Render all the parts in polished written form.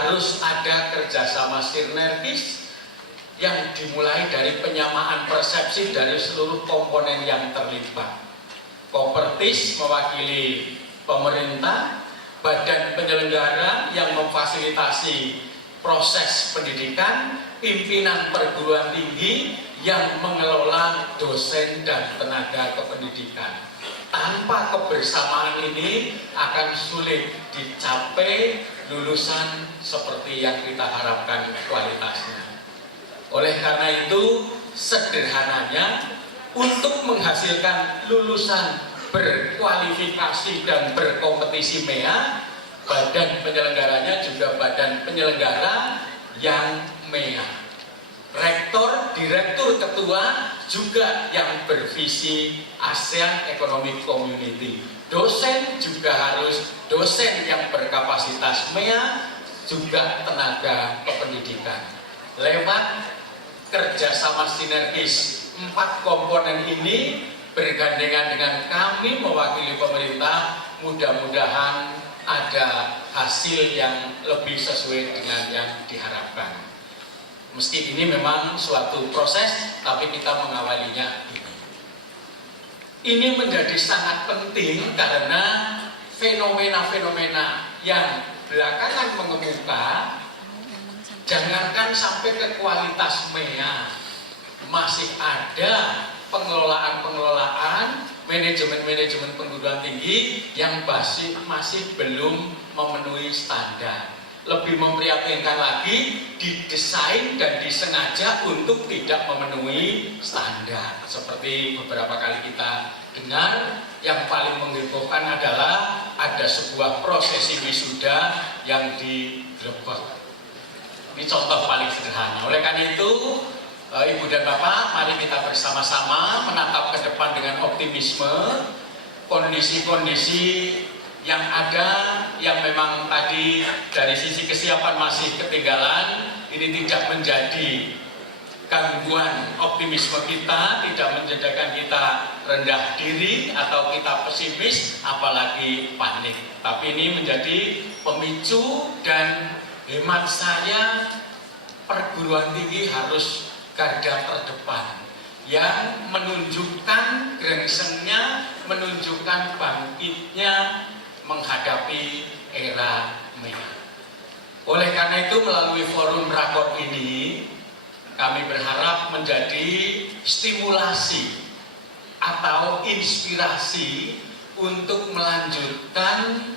harus ada kerjasama sinergis yang dimulai dari penyamaan persepsi dari seluruh komponen yang terlibat. Kopertis mewakili pemerintah, badan penyelenggara yang memfasilitasi proses pendidikan, pimpinan perguruan tinggi yang mengelola dosen dan tenaga kependidikan. Tanpa kebersamaan ini akan sulit dicapai lulusan seperti yang kita harapkan kualitasnya. Oleh karena itu, sederhananya, untuk menghasilkan lulusan berkualifikasi dan berkompetisi MEA, badan penyelenggaranya juga badan penyelenggara yang MEA. Rektor, direktur, ketua juga yang bervisi ASEAN Economic Community. Dosen juga harus dosen yang berkapasitas MEA, juga tenaga kependidikan. Lewat kerjasama sinergis 4 komponen ini bergandengan dengan kami mewakili pemerintah, mudah-mudahan ada hasil yang lebih sesuai dengan yang diharapkan. Meski ini memang suatu proses, tapi kita mengawalinya ini. Ini menjadi sangat penting karena fenomena-fenomena yang belakangan mengemuka, jangankan sampai ke kualitas MEA, masih ada pengelolaan-pengelolaan, manajemen-manajemen perguruan tinggi yang masih belum memenuhi standar. Lebih memprihatinkan lagi, didesain dan disengaja untuk tidak memenuhi standar. Seperti beberapa kali kita dengar, yang paling menghebohkan adalah ada sebuah prosesi wisuda yang digerebek. Ini contoh paling sederhana. Oleh karena itu, Ibu dan Bapak, mari kita bersama-sama menatap ke depan dengan optimisme kondisi-kondisi yang ada, yang memang tadi dari sisi kesiapan masih ketinggalan. Ini tidak menjadi gangguan optimisme kita, tidak menjadikan kita rendah diri atau kita pesimis, apalagi panik. Tapi ini menjadi pemicu, dan hemat saya perguruan tinggi harus garda terdepan yang menunjukkan gengsengnya, menunjukkan bangkitnya menghadapi era MEA. Oleh karena itu, melalui forum rakor ini kami berharap menjadi stimulasi atau inspirasi untuk melanjutkan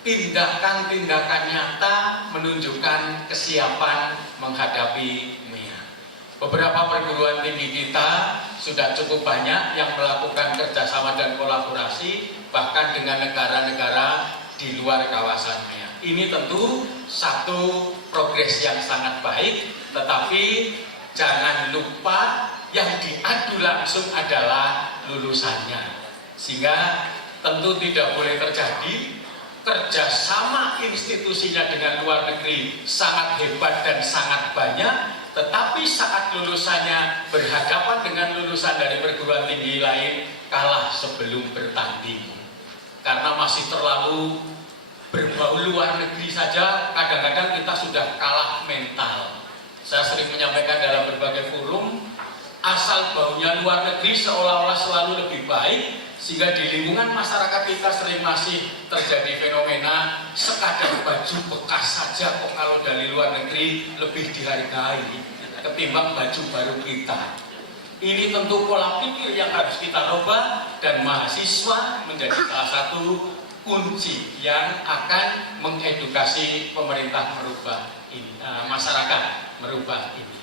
tindakan-tindakan nyata menunjukkan kesiapan menghadapi MEA. Beberapa perguruan tinggi kita sudah cukup banyak yang melakukan kerjasama dan kolaborasi bahkan dengan negara-negara di luar kawasan MEA. Ini tentu satu progres yang sangat baik, tetapi jangan lupa yang diadu langsung adalah lulusannya. Sehingga tentu tidak boleh terjadi kerjasama institusinya dengan luar negeri sangat hebat dan sangat banyak, tetapi saat lulusannya berhadapan dengan lulusan dari perguruan tinggi lain kalah sebelum bertanding. Karena masih terlalu berbau luar negeri saja, kadang-kadang kita sudah kalah mental. Saya sering menyampaikan dalam berbagai forum, asal baunya luar negeri seolah-olah selalu lebih baik, sehingga di lingkungan masyarakat kita sering masih terjadi fenomena sekadar baju bekas saja kok kalau dari luar negeri lebih dihargai ketimbang baju baru kita. Ini tentu pola pikir yang harus kita rubah, dan mahasiswa menjadi salah satu kunci yang akan mengedukasi pemerintah merubah ini, masyarakat merubah ini.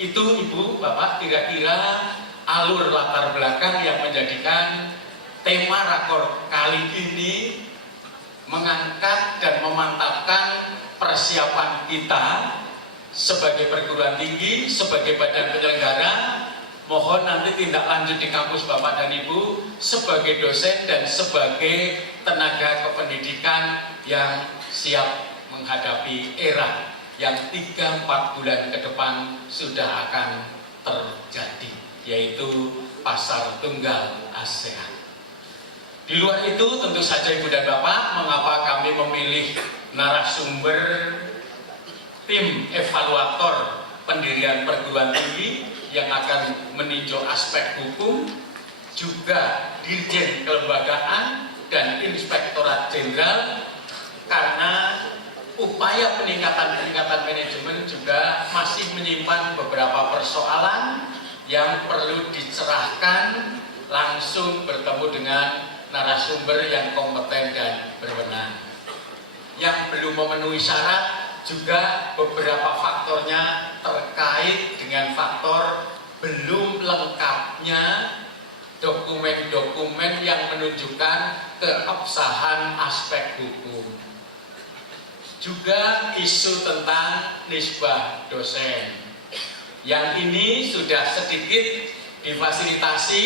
Itu Ibu, Bapak, kira-kira alur latar belakang yang menjadikan tema rakor kali ini mengangkat dan memantapkan persiapan kita sebagai perguruan tinggi, sebagai badan penyelenggara. Mohon nanti tindak lanjut di kampus Bapak dan Ibu sebagai dosen dan sebagai tenaga kependidikan yang siap menghadapi era yang 3-4 bulan ke depan sudah akan terjadi, yaitu pasar tunggal ASEAN. Di luar itu tentu saja Ibu dan Bapak, mengapa kami memilih narasumber tim evaluator pendirian perguruan tinggi yang akan meninjau aspek hukum, juga Dirjen Kelembagaan dan Inspektorat Jenderal, karena upaya peningkatan manajemen juga masih menyimpan beberapa persoalan yang perlu dicerahkan langsung bertemu dengan narasumber yang kompeten dan berwenang. Yang belum memenuhi syarat juga beberapa faktornya terkait dengan faktor belum lengkapnya dokumen-dokumen yang menunjukkan keabsahan aspek hukum. Juga isu tentang nisbah dosen. Yang ini sudah sedikit difasilitasi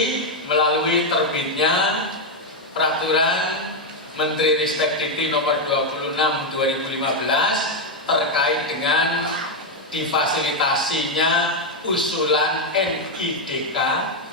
melalui terbitnya Peraturan Menteri Ristek Dikti nomor 26 2015 terkait dengan difasilitasinya usulan NIDK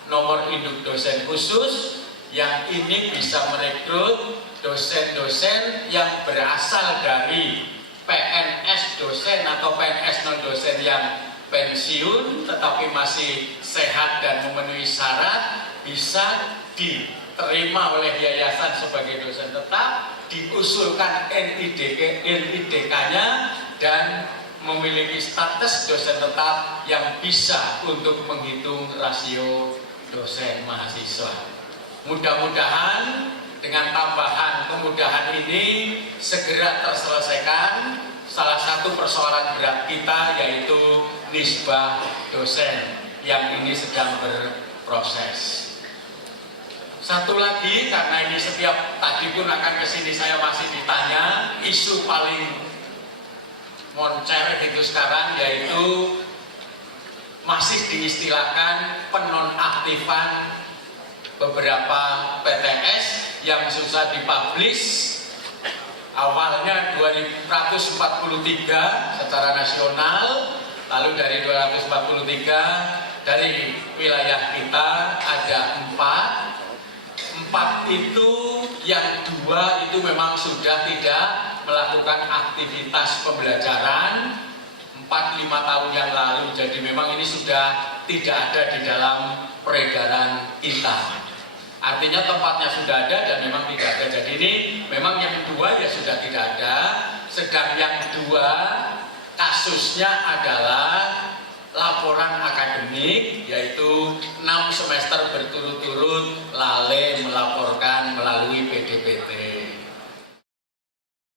nomor induk dosen khusus yang ini bisa merekrut dosen-dosen yang berasal dari PNS dosen atau PNS non dosen yang pensiun tetapi masih sehat dan memenuhi syarat, bisa diterima oleh yayasan sebagai dosen tetap, diusulkan NIDK-nya dan memiliki status dosen tetap yang bisa untuk menghitung rasio dosen mahasiswa. Mudah-mudahan dengan tambahan kemudahan ini segera terselesaikan salah satu persoalan berat kita, yaitu nisbah dosen yang ini sedang berproses. Satu lagi, karena ini setiap tadi pun akan kesini saya masih ditanya, isu paling moncer itu sekarang yaitu masih diistilahkan penonaktifan beberapa PTS yang susah dipublish. Awalnya 243 secara nasional, lalu dari 243 dari wilayah kita ada 4 itu yang 2 itu memang sudah tidak melakukan aktivitas pembelajaran 4-5 tahun yang lalu, jadi memang ini sudah tidak ada di dalam peredaran kita. Artinya tempatnya sudah ada dan memang tidak ada. Jadi ini memang yang 2 ya sudah tidak ada. Sedang yang 2 kasusnya adalah laporan akademik, yaitu 6 semester berturut-turut lalai melaporkan